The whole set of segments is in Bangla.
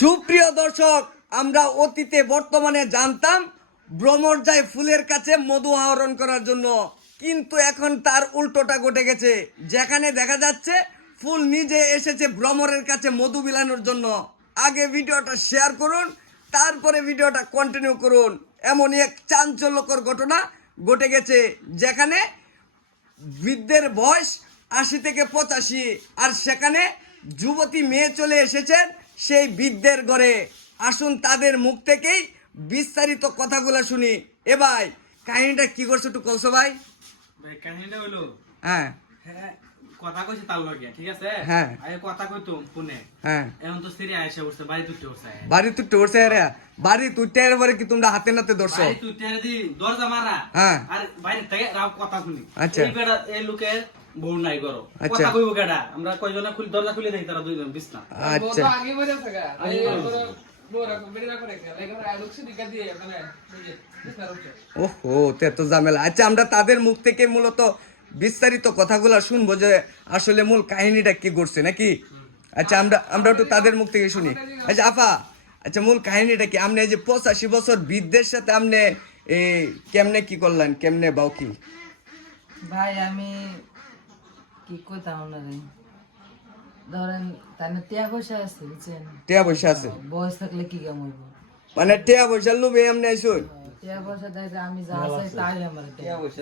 সুপ্রিয় দর্শক, আমরা অতীতে বর্তমানে জানতাম ভ্রমর যায় ফুলের কাছে মধু আহরণ করার জন্য, কিন্তু এখন তার উল্টোটা ঘটে গেছে। যেখানে দেখা যাচ্ছে ফুল নিজে এসেছে ভ্রমরের কাছে মধু বিলানোর জন্য। আগে ভিডিওটা শেয়ার করুন, তারপরে ভিডিওটা কন্টিনিউ করুন। এমনই এক চাঞ্চল্যকর ঘটনা ঘটে গেছে, যেখানে বৃদ্ধের বয়স ৮০ থেকে ৮৫, আর সেখানে যুবতী মেয়ে চলে এসেছেন সেই বৃদ্ধের ঘরে। আসুন তাদের মুখ থেকেই বিস্তারিত কথাগুলো শুনি। এ ভাই, কাহিনীটা কি করছো একটু কৌশো ভাই? ভাই কাহিনীটা হলো, হ্যাঁ হ্যাঁ কথা কইছি তার লগে, ঠিক আছে? হ্যাঁ আগে কথা কইতো ফোনে, হ্যাঁ এখন তো সিরি আইসা বসছে, বাড়ি তুইতে বসছে। বাড়ি তুই উঠছে রে, বাড়ি তুইতে পরে কি তোমরা হাতে নাতে ধরছো? বাড়ি তুইতে দি দরজা মারা, হ্যাঁ, আর বাইরে থেকে রাও কথা শুনি। আচ্ছা। এই বেড়া এই লোকে বউ নাই করো, আচ্ছা। কথা কইবো কেডা? আমরা কয়জনে খুলি দরজা খুলে দেই, তারা দুইজন বিছনা। আচ্ছা আগে বলে থাকা এই করে মোরা মেরে করে এই করে আলোকসি দিকা দিয়ে মানে ওহো, তে তো ঝামেলা। আচ্ছা, আমরা তাদের মুখ থেকে মূলত বিস্তারিত কথাগুলো শুনবো যে আসলে মূল কাহিনীটা কি ঘটছে নাকি। আচ্ছা, আমরা একটু তাদের মুখ থেকে শুনি। আচ্ছা আপা, আচ্ছা মূল কাহিনীটা কি? আপনি এই যে ৮৫ বছর বৃদ্ধের সাথে আপনি কেমনে কি করলেন, কেমনে বাউ কি? ভাই আমি কি কইতাম না রে, ধরেন তাই না টিয়া পয়সা আছে বুঝছেন, টিয়া পয়সা আছে বয়স থাকলে কি কাম হইব? মানে টিয়া পয়সা লোভে এমনি আইসুন? টিয়া পয়সা দেয় যে আমি যা চাই তাই আমার টিয়া পয়সা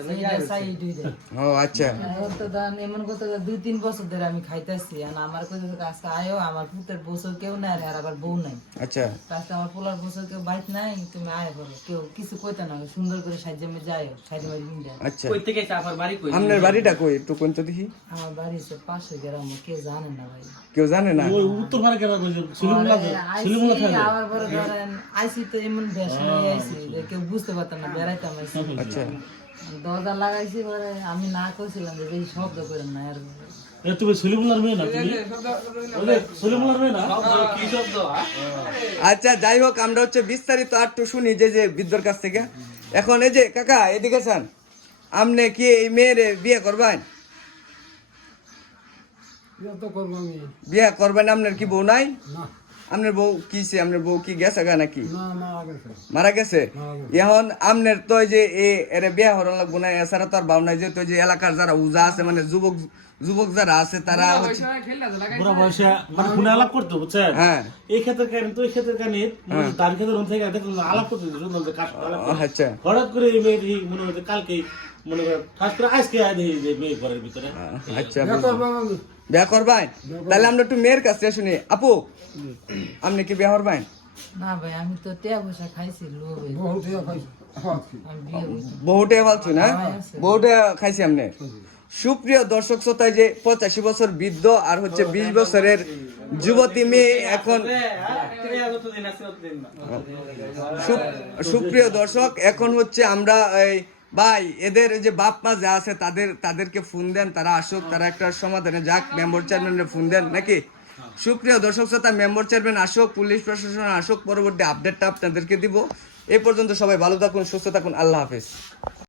চাই দুই দেয়। ও আচ্ছা, এখন তো ধরেন এমন কথা ২-৩ বছর ধরে আমি খাইতেছি, আর আমার কইতে আজকে আয়ো, আমার পুতের বছর কেউ নাই আর আবার বউ নাই, আচ্ছা আজকে আমার পোলার বছর কেউ বাইক নাই, তুমি আয় করো, কেউ কিছু কইতে না, সুন্দর করে সাহায্য আমি যাই সাহায্য মারি কিনতে। আচ্ছা। কই থেকে চাপার বাড়ি কই? আপনার বাড়িটা কই একটু কোন তো দেখি? আমার বাড়ি হচ্ছে পাশে গ্রাম, কেউ জানে না ভাই। কেউ জানে না? উত্তর ভারত কেন কইছেন? আবার পরে ধরেন আইসি তো এমন বেশ নিয়ে আইসি যে কেউ বুঝতে পারতাম না, বেড়াইতাম আইসি। আচ্ছা, দরজা লাগাইছি, পরে আমি না কইছিলাম যে বেশি শব্দ করেন না, আর এ তুমি সলিমুল্লাহর মেয়ে না? তুমি ওলে সলিমুল্লাহর মেয়ে না? শব্দ কি শব্দ? আচ্ছা যাই হোক, আমরা হচ্ছে বিস্তারিত আর একটু শুনি যে বৃদ্ধর কাছ থেকে। এখন এই যে কাকা এদিকে চান, আপনি কি এই মেয়ের বিয়ে করবেন? বিয়ে করবেন? আপনার কি বউ নাই? আপনার বউ কিছে? আপনার বউ কি গেছে গা নাকি? মারা গেছে। এখন আপনার তো যে এর বিয়ে হরণ লাগবো না, এছাড়া তো আর ভাব নাই, যেহেতু যে এলাকার যারা উজা আছে, মানে যুবক যারা আছে তারা হচ্ছে বুড়া বয়সে মানে ফোনে আলাপ করতে, বুঝছেন? হ্যাঁ। এই ক্ষেত্রে কেন তো এই ক্ষেত্রে কেন তার ক্ষেত্রে রুম থেকে দেখুন আলাপ করতে সুন্দর যে কাজ আলাপ করতে। আচ্ছা হঠাৎ করে এই মেয়ে মনে হচ্ছে কালকে মনে করে ফার্স্ট করে আজকে আয় দেখি যে মেয়ে ঘরের ভিতরে। আচ্ছা, বিয়ে করবেন? তাহলে আমরা একটু মেয়ের কাছ থেকে শুনি। আপু, আপনি কি বিয়ে করবেন? না ভাই আমি তো টিয়া পয়সা খাইছি লোভে, আমি বিয়ে করছি। বহুটে ফালছু না, বহুটে খাইছি আপনি। সুপ্রিয় দর্শক শ্রোতায়, যে ৮৫ বছর বৃদ্ধ আর হচ্ছে ২০ বছরের যুবতী মেয়ে এখন। সুপ্রিয় দর্শক, এখন হচ্ছে আমরা ভাই এদের যে বাপ মা যা আছে তাদেরকে ফোন দেন, তারা আসুক, তারা একটা সমাধানে যাক। মেম্বার চেয়ারম্যানের ফোন দেন নাকি? সুপ্রিয় দর্শক শ্রোতা, মেম্বার চেয়ারম্যান আসুক, পুলিশ প্রশাসন আসুক, পরবর্তী আপডেটটা আপনাদেরকে দিব। এই পর্যন্ত সবাই ভালো থাকুন, সুস্থ থাকুন, আল্লাহ হাফেজ।